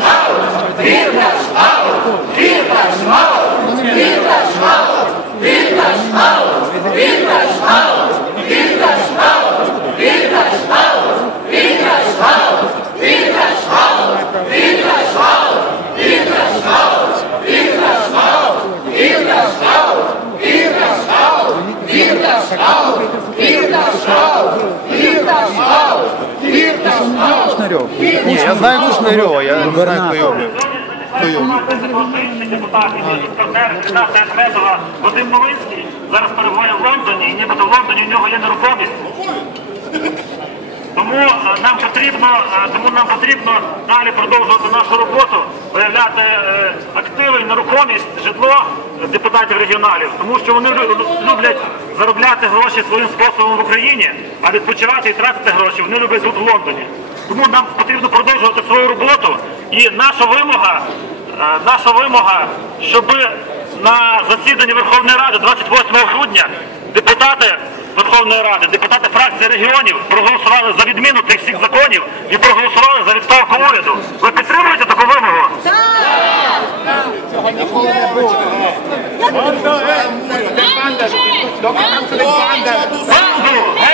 mal! Vidas mal! Vidas mal! Vidas mal! Vidas mal! Vidas mal! Vidas mal! Vidas mal! Vidas mal! Vidas mal! Vidas mal! Vidas mal! Vidas mal! Vidas mal! Vidas mal! Vidas mal! Vidas mal! Кушнарьов. Ні, я знаю Кушнарьова, я не знаю, хто його. Вадим Новинський зараз перебуває в Лондоні, і нібито в Лондоні у нього є нерухомість. Тому е, нам потрібно, е, тому нам потрібно далі продовжувати нашу роботу, виявляти е, активи нерухомість, житло депутатів регіоналів, тому що вони люблять заробляти гроші своїм способом в Україні, а відпочивати і тратити гроші вони люблять тут в Лондоні. Тому нам потрібно продовжувати свою роботу і наша вимога, е, наша вимога, щоб на засіданні Верховної Ради 28 грудня депутати Верховної Ради, депутати фракції регіонів проголосували за відміну тих всіх законів і проголосували за відставку уряду. Ви підтримуєте таку вимогу? Bandę?